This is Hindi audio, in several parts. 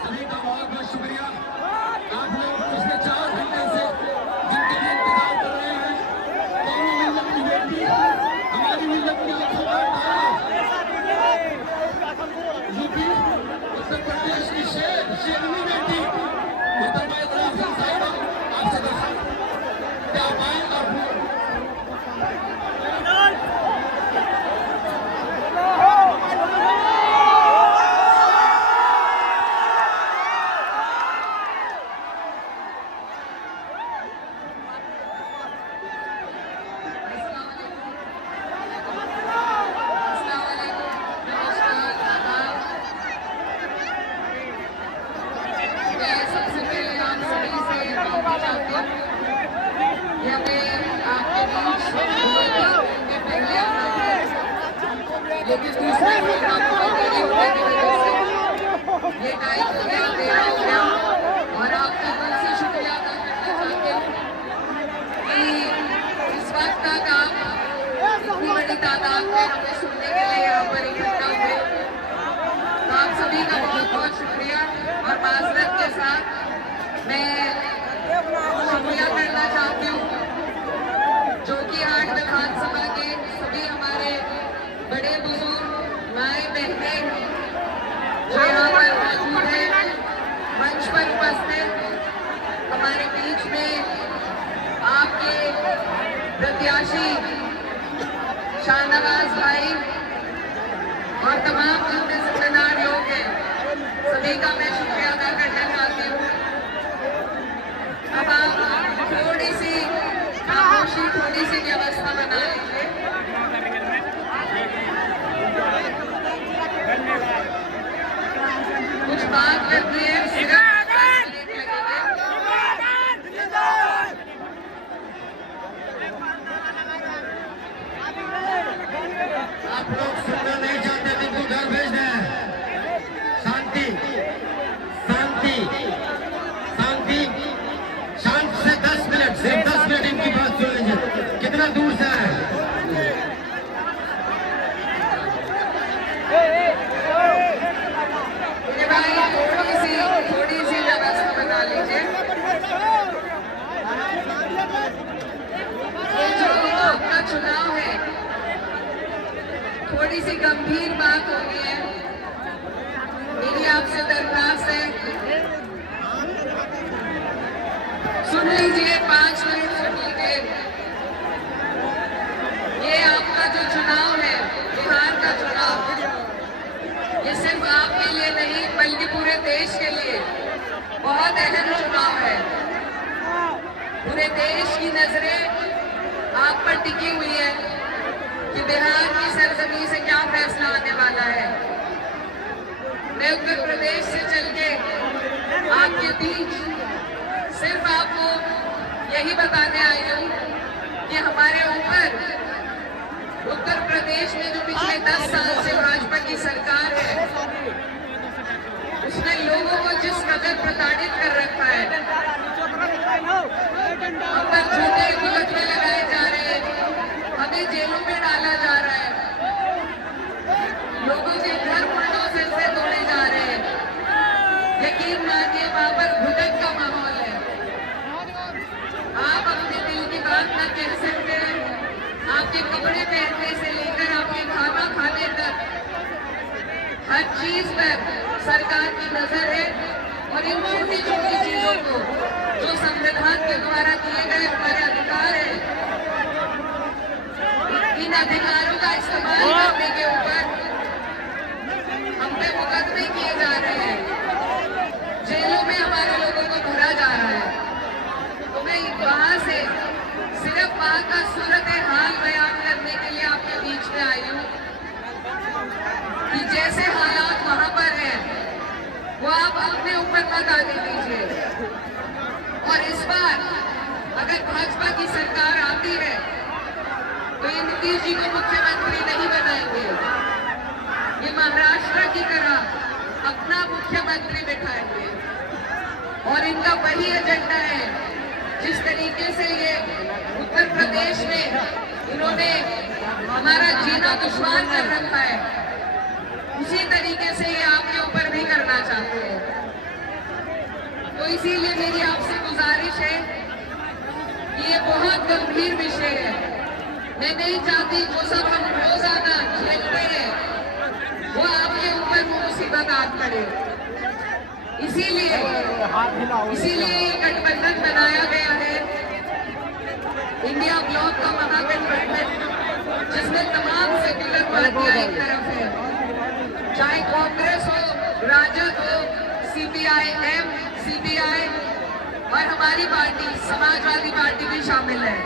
सभी का बहुत बहुत शुक्रिया। आप लोग पिछले 4 घंटे से जिनके लिए इंतजार कर रहे हैं, कौमी मिल्लत की बेटी, हमारी मिल्लत की यूपी उत्तर प्रदेश की शेरनी बेटी मोहतरमा इकरा हसन साहिबा, आपसे दरख्वास्त क्या आप आए। आप लेकिन दूसरे लोग ये टाइम हो गया, देर हो गया और आपका दिल से शुक्रिया अदा करना चाहते हूँ कि इस वक्त तक आप इतनी बड़ी तादाद में हमें सुनने के लिए यहाँ पर इकट्ठा हुए। तो आप सभी का बहुत बहुत शुक्रिया और माजरत के साथ मैं शुक्रिया करना चाहती हूँ जो कि 8 विधानसभा के सभी हमारे बड़े बुजुर्ग माए बहनें जो यहाँ पर मौजूद है, मंच पर उपस्थित हमारे बीच में आपके प्रत्याशी शाहनवाज भाई और तमाम जितने जिम्मेदार लोग हैं, सभी का मैं शुक्रिया अदा करना चाहती हूँ। अब आप थोड़ी सी खामोशी, थोड़ी सी व्यवस्था बना लीजिए। कुछ बात करनी है, सिर्फ आप लोग सुनना नहीं चाहते, इनको घर भेज दें। शांति शांति शांति शांत से 10 मिनट, सिर्फ 10 मिनट इनकी बात सुन लीजिए। कितना दूर से है? थोड़ी सी व्यवस्था बना लीजिए। ये जो आपका चुनाव है, थोड़ी सी गंभीर बात हो गई है। मेरी आपसे दरख्वास्त है, सुन लीजिए, 5 मिनट सुन लीजिए। ये आपका जो चुनाव है, बिहार का चुनाव, ये सिर्फ आपके लिए नहीं बल्कि पूरे देश के लिए बहुत अहम चुनाव है। पूरे देश की नजरें आप पर टिकी हुई है कि बिहार की सरजमीन से क्या फैसला आने वाला है। मैं उत्तर प्रदेश से चल के आपके बीच सिर्फ आपको यही बताने आई हूँ कि हमारे ऊपर उत्तर प्रदेश में जो पिछले 10 साल से भाजपा की सरकार है, उसने लोगों को जिस कदर प्रताड़ित कर रखा है, हम पर झूठे मुकदमे लगाए जा रहे हैं, हमें जेलों में डाला जा रहा है, लोगों के घर मुंडों से तोड़े जा रहे हैं। यकीन मानिए वहां पर घुटन का माहौल है। आप अपने दिल की बात न कह सकते हैं। आपके कपड़े पहनने से लेकर आपके खाना खाने तक हर चीज पर सरकार की नजर है और इन छोटी छोटी चीजों को जो संविधान के द्वारा दिए गए हमारे अधिकार है, इन अधिकारों का इस्तेमाल करने के ऊपर हम पे मुकदमे किए जा रहे हैं, जेलों में हमारे लोगों को भरा जा रहा है। तो मैं वहां से सिर्फ वहां का सूरत हाल बयान करने के लिए आपके बीच में आई हूँ कि जैसे हालात वहां पर हैं वो आप अपने ऊपर मत आने दीजिए। और इस बार अगर भाजपा की सरकार आती है फडणवीस जी को मुख्यमंत्री नहीं बनाएंगे। ये महाराष्ट्र की तरह अपना मुख्यमंत्री बिठाएंगे और इनका वही एजेंडा है जिस तरीके से ये उत्तर प्रदेश में इन्होंने हमारा जीना दुश्वार कर रखा है, उसी तरीके से ये आपके ऊपर भी करना चाहते हैं। तो इसीलिए मेरी आपसे गुजारिश है कि ये बहुत गंभीर विषय है। मैं नहीं चाहती जो सब हम रोजाना झेल रहे हैं वो आपके ऊपर मुसीबत आ पड़े। इसीलिए ये गठबंधन बनाया गया है, इंडिया ब्लॉक का महागठबंधन, जिसमें तमाम सेक्युलर पार्टियां एक तरफ है, चाहे कांग्रेस हो, राजद हो, सीपीआई-एम, सीपीआई और हमारी पार्टी समाजवादी पार्टी भी शामिल है।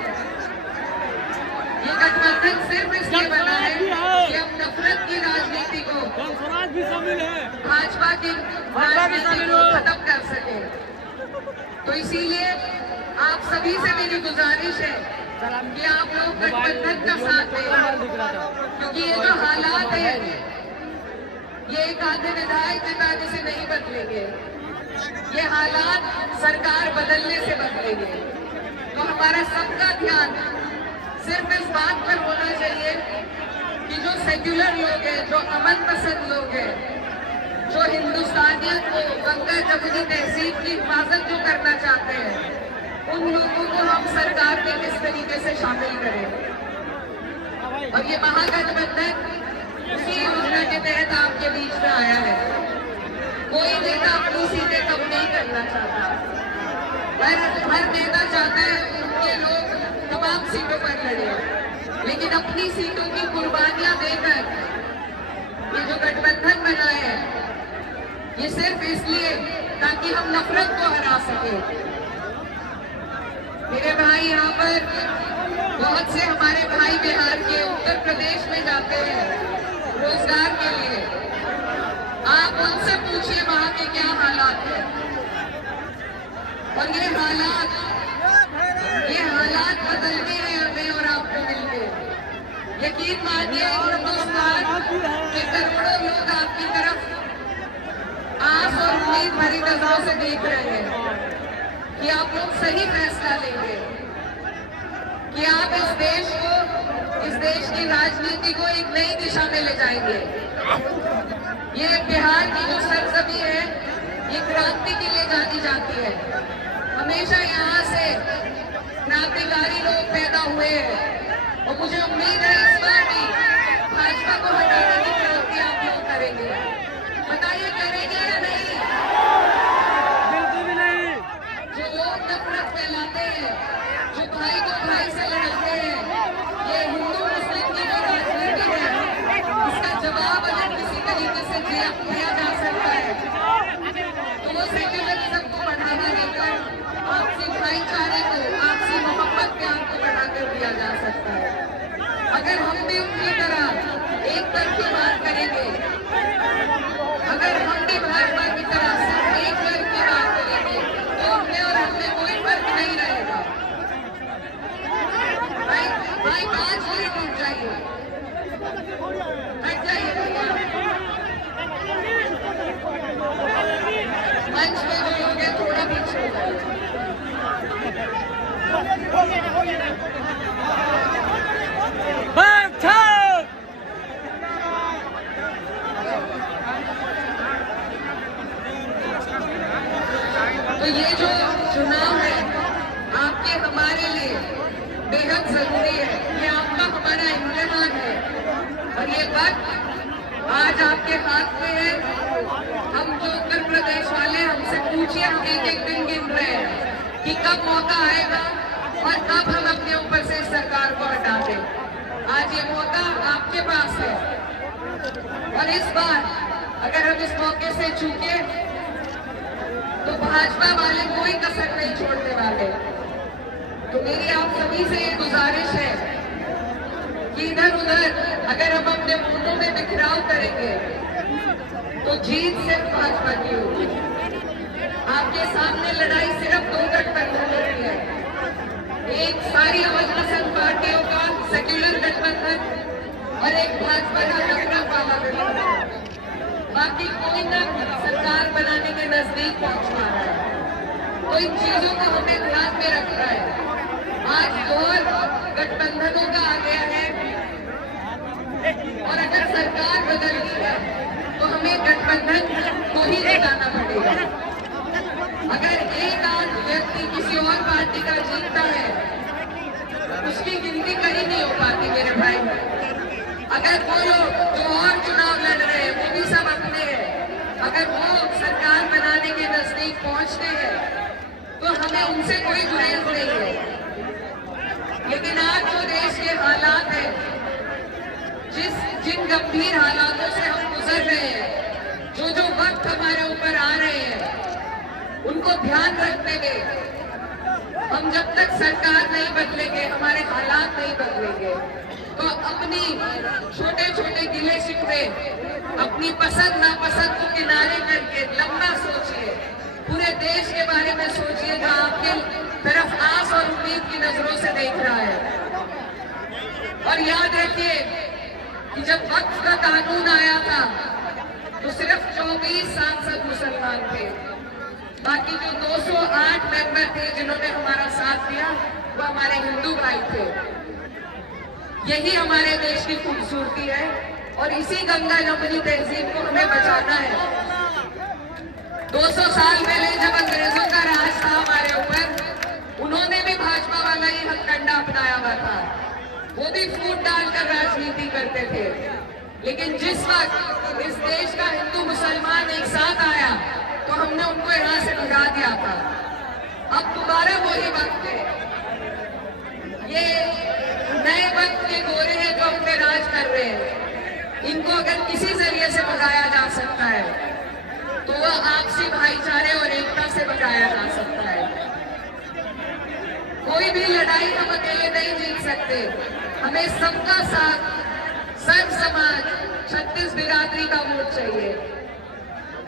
ये गठबंधन सिर्फ इसलिए बना है कि हम नफरत की राजनीति को, भी शामिल है, भाजपा की राजनीति को खत्म कर सके। तो इसीलिए आप सभी से मेरी गुजारिश है कि आप लोग गठबंधन का साथ दें, क्योंकि ये जो हालात है ये एक आधे विधायक जिताने से नहीं बदलेंगे, ये हालात सरकार बदलने से बदलेंगे। तो हमारा सबका ध्यान सिर्फ इस बात पर होना चाहिए कि जो सेक्युलर लोग हैं, जो अमन पसंद लोग हैं, जो हिंदुस्तानियत को, गंगा जमुनी तहजीब की हिफाजत जो करना चाहते हैं, उन लोगों को हम सरकार में किस तरीके से शामिल करें। और ये महागठबंधन उसी योजना के तहत आपके बीच में आया है। कोई नेता अपनी सीटें कम नहीं करना चाहता, हर नेता चाहता है उनके लोग तमाम सीटों पर लड़े, लेकिन अपनी सीटों की कुर्बानियां देकर ये जो गठबंधन बना है ये सिर्फ इसलिए ताकि हम नफरत को हरा सके। मेरे भाई यहाँ पर बहुत से हमारे भाई बिहार के, उत्तर प्रदेश में जाते हैं रोजगार के लिए। आप उनसे पूछिए वहां के क्या हालात हैं, और ये हालात बदलने हैं हमें और आपको मिलके। यकीन मानिए हिंदुस्तान के करोड़ों लोग आपकी तरफ आस और उम्मीद भरी नजरों से देख रहे हैं कि आप लोग सही फैसला लेंगे, कि आप इस देश की राजनीति को एक नई दिशा में ले जाएंगे। ये बिहार की जो सरजमी है ये क्रांति के लिए जानी जाती है। हमेशा यहाँ से क्रांतिकारी लोग पैदा हुए हैं और मुझे उम्मीद है इस बार भी भाजपा को हटाने की क्रांति आप लोग करेंगे। बताइए करेंगे या नहीं? बिल्कुल भी नहीं। जो लोग नफरत फैलाते हैं, जो भाई को भाई से लड़ाते हैं, ये हिंदू मुस्लिम की जो राजनीति है इसका जवाब अगर किसी तरीके से दिया जा सकता है तो वो सेक्युलरिज्म को बढ़ावा देकर आपसी भाईचारे को, आपसी मोहब्बत प्यार को बढ़ाकर दिया जा सकता है। अगर हम भी उनकी तरह एक तरफी बात करेंगे, अगर हम भी भाजपा की तरह सिर्फ एक वर्ग की बात करेंगे तो हमने और हमने कोई फर्क नहीं रहेगा। भाई 5 मिनट रुक जाइए, हट जाइए भैया। मंच में जो लोग हैं थोड़ा पीछे हो जाइए। तो ये जो चुनाव है आपके हमारे लिए बेहद जरूरी है, ये आपका हमारा इम्तिहान है और ये वक्त आज आपके हाथ में है। हम जो उत्तर प्रदेश वाले हमसे पूछिए, हम एक एक दिन गिन रहे हैं कि कब मौका आएगा और कब हम अपने ऊपर से इस सरकार को हटा दें। आज ये मौका आपके पास है और इस बार अगर हम इस मौके से चूके तो भाजपा वाले कोई कसर नहीं छोड़ने वाले। तो मेरी आप सभी से ये गुजारिश है कि इधर उधर अगर हम अपने वोटों में बिखराव करेंगे तो जीत सिर्फ भाजपा की होगी। आपके सामने लड़ाई सिर्फ 2 गठबंधनों की है, एक सारी अवध पसंद पार्टियों का सेक्युलर गठबंधन उसकी गिनती कहीं नहीं हो पाती मेरे भाई। अगर वो लोग जो और चुनाव लड़ रहे हैं वो भी सब अपने हैं, अगर वो सरकार बनाने के नजदीक पहुंचते हैं तो हमें उनसे कोई गुरेज नहीं है। लेकिन आज जो देश के हालात हैं, जिन गंभीर हालातों से हम गुजर रहे हैं, जो वक्त हमारे ऊपर आ रहे हैं, उनको ध्यान रखते हुए हम जब तक सरकार नहीं बदलेंगे, हमारे हालात नहीं बदलेंगे, तो अपनी छोटे छोटे गिले शिकवे, अपनी पसंद नापसंद को किनारे करके लंबा सोचिए, पूरे देश के बारे में सोचिए जो आपके तरफ आस और उम्मीद की नजरों से देख रहा है। और याद रखिए कि जब वक्फ का कानून आया था तो सिर्फ 24 सांसद मुसलमान थे, बाकी जो 208 मेंबर थे जिन्होंने हमारा साथ दिया वो हमारे हिंदू भाई थे। यही हमारे देश की खूबसूरती है और इसी गंगा जमुनी तहजीब को हमें बचाना है। 200 साल पहले जब अंग्रेजों का राज था हमारे ऊपर, उन्होंने भी भाजपा वाला ही हथकंडा अपनाया हुआ था, वो भी फूट डालकर राजनीति करते थे। लेकिन जिस वक्त इस देश का हिंदू मुसलमान एक साथ आया तो हमने उनको यहाँ से भगा दिया था। अब दोबारा वही वक्त है, ये नए वक्त के गोरे हैं जो अपने राज कर रहे हैं, इनको अगर किसी जरिए से भगाया जा सकता है तो वह आपसी भाईचारे और एकता से भगाया जा सकता है। कोई भी लड़ाई हम अकेले नहीं जीत सकते, हमें सबका साथ, सर्व समाज, 36 बिरादरी का वोट चाहिए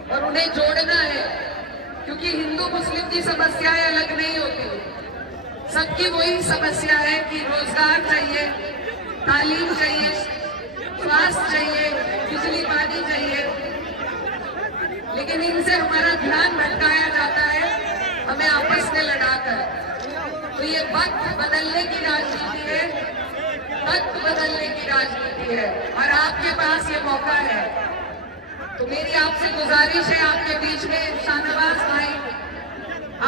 और उन्हें जोड़ना है, क्योंकि हिंदू मुस्लिम की समस्याएं अलग नहीं होती, सबकी वही समस्या है कि रोजगार चाहिए, तालीम चाहिए, स्वास्थ्य चाहिए, बिजली पानी चाहिए। लेकिन इनसे हमारा ध्यान भटकाया जाता है, हमें आपस में लड़ाकर। तो ये वक्त बदलने की राजनीति है, वक्त बदलने की राजनीति है और आपके पास ये मौका है। तो मेरी आपसे गुजारिश है, आपके बीच में शाहनवाज भाई,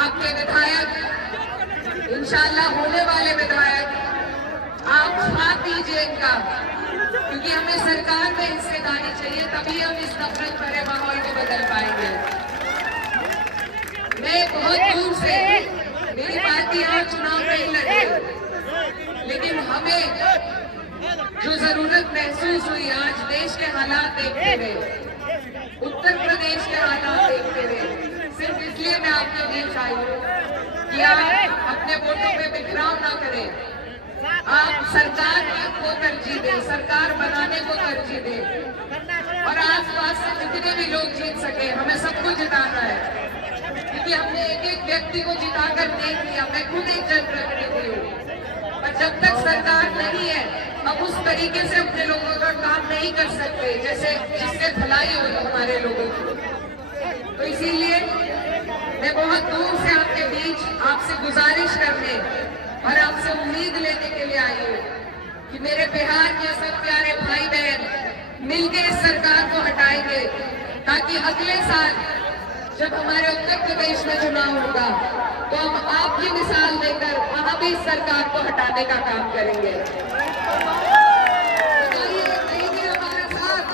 आपके विधायक, इंशाल्लाह होने वाले विधायक, आप साथ दीजिए इनका, क्योंकि हमें सरकार में हिस्सेदारी चाहिए, तभी हम इस नफरत भरे माहौल को बदल पाएंगे। मैं बहुत दूर से, मेरी पार्टी यहाँ चुनाव नहीं लड़ी, लेकिन हमें जो जरूरत महसूस हुई आज देश के हालात देखते हुए, उत्तर प्रदेश के हालात देखते हुए, सिर्फ इसलिए मैं आपके बीच आई हूँ कि आप अपने वोटों में बिखराव ना करें, आप सरकार को तरजीह दें, सरकार बनाने को तरजीह दें और आसपास से जितने भी लोग जीत सके, हमें सबको जिताना है, क्योंकि हमने एक एक व्यक्ति को जिताकर देख लिया। मैं खुद एक जनप्रतिनिधि हूँ, पर जब तक सरकार नहीं है हम उस तरीके से अपने लोगों का काम नहीं कर सकते जैसे जिससे भलाई हो हमारे लोगों की। तो इसीलिए मैं बहुत दूर से आपके बीच आपसे गुजारिश करने और आपसे उम्मीद लेने के लिए आई हूँ कि मेरे बिहार के सब प्यारे भाई बहन मिलकर इस सरकार को हटाएंगे, ताकि अगले साल जब हमारे उत्तर प्रदेश में चुनाव होगा तो हम आपकी मिसाल देकर वहां भी इस सरकार को हटाने का काम करेंगे। देंगे हमारे साथ,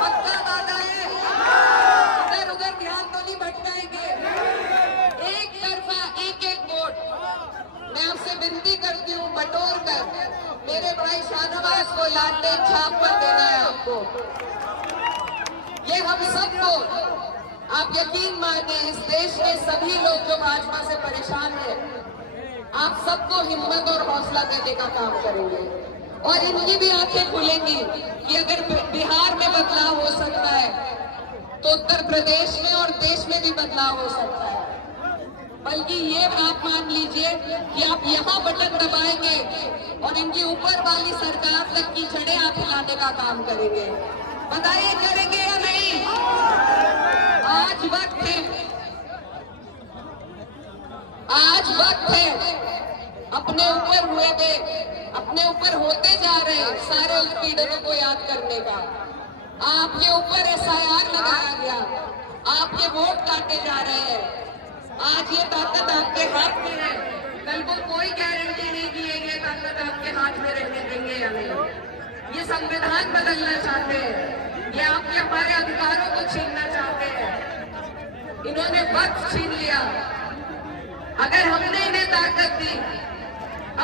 पक्का वादा है, इधर उधर ध्यान तो नहीं भटकाएंगे, एक तरफा एक एक वोट। मैं आपसे विनती करती हूँ, बटोर कर मेरे भाई शाहनवाज को लालटेन छाप पर देना है आपको। ये हम सबको, आप यकीन मानिए, इस देश के सभी लोग जो भाजपा से परेशान हैं, आप सबको हिम्मत और हौसला देने का काम करेंगे और इनकी भी आंखें खुलेंगी कि अगर बिहार में बदलाव हो सकता है तो उत्तर प्रदेश में और देश में भी बदलाव हो सकता है। बल्कि ये आप मान लीजिए कि आप यहाँ बटन दबाएंगे और इनकी ऊपर वाली सरकार तक की जड़ें आप हिलाने का काम करेंगे। बताइए करेंगे या नहीं? आज वक्त है, आज वक्त है अपने ऊपर हुए थे, अपने ऊपर होते जा रहे सारे उत्पीड़नों को याद करने का। आपके ऊपर SIR लगाया गया, आपके वोट काटे जा रहे हैं। आज ये ताकत आपके हाथ में है, कल को कोई गारंटी नहीं दी संविधान बदलना चाहते हैं, ये आपके हमारे अधिकारों को छीनना चाहते हैं। इन्होंने वक्त छीन लिया। अगर हमने इन्हें ताकत दी,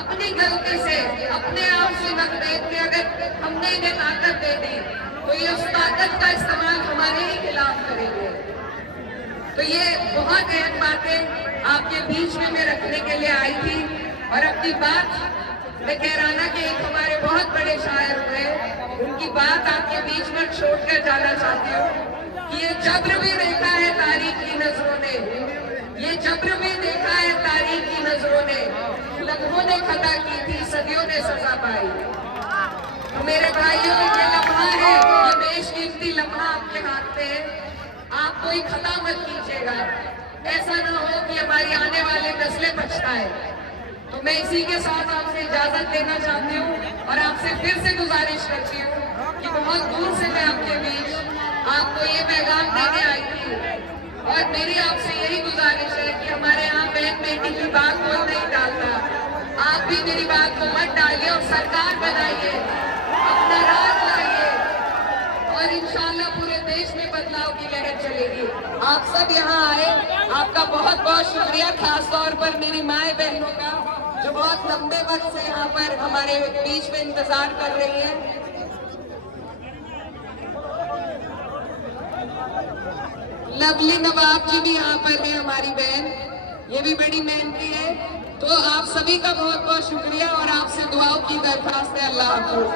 अपनी गलती से, अपने आप से मतभेद के अगर हमने इन्हें ताकत दे दी, तो ये उस ताकत का इस्तेमाल हमारे ही खिलाफ करेंगे। तो ये बहुत अहम बातें आपके बीच में मैं रखने के लिए आई थी। और अपनी बात मैं कहराना के एक हमारे बहुत बड़े शायर हुए, उनकी बात आपके बीच में छोड़कर जाना चाहती हूँ कि ये जब्र भी देखा है तारीख की नजरों ने, ये जब्र भी देखा है तारीख की नजरों ने, लम्हों ने खता की थी, सदियों ने सजा पाई। तो मेरे भाइयों, ये लम्हा है, ये बेशकीमती लम्हा आपके हाथ में है, आप कोई खता मत कीजिएगा। ऐसा ना हो कि हमारी आने वाली नस्लें पछताए। तो मैं इसी के साथ आपसे इजाजत लेना चाहती हूँ और आपसे फिर से गुजारिश करती हूँ कि बहुत दूर से मैं आपके बीच आपको ये पैगाम देने आई थी। और मेरी आपसे यही गुजारिश है कि हमारे यहाँ बहन बेटी की बात कोई नहीं डालता, आप भी मेरी बात को मत डालिए और सरकार बनाइए, अपना राज लाइए और इंशाल्लाह पूरे देश में बदलाव की लहर चलेगी। आप सब यहाँ आए, आपका बहुत बहुत शुक्रिया, खास तौर पर मेरी माए बहनों का जो बहुत लंबे वक्त से यहाँ पर हमारे बीच में इंतजार कर रही है। लवली नवाब जी भी यहाँ पर है, हमारी बहन, ये भी बड़ी मेहनती है। तो आप सभी का बहुत बहुत शुक्रिया और आपसे दुआओं की दरख्वास्त है। अल्लाह हाफ़िज़।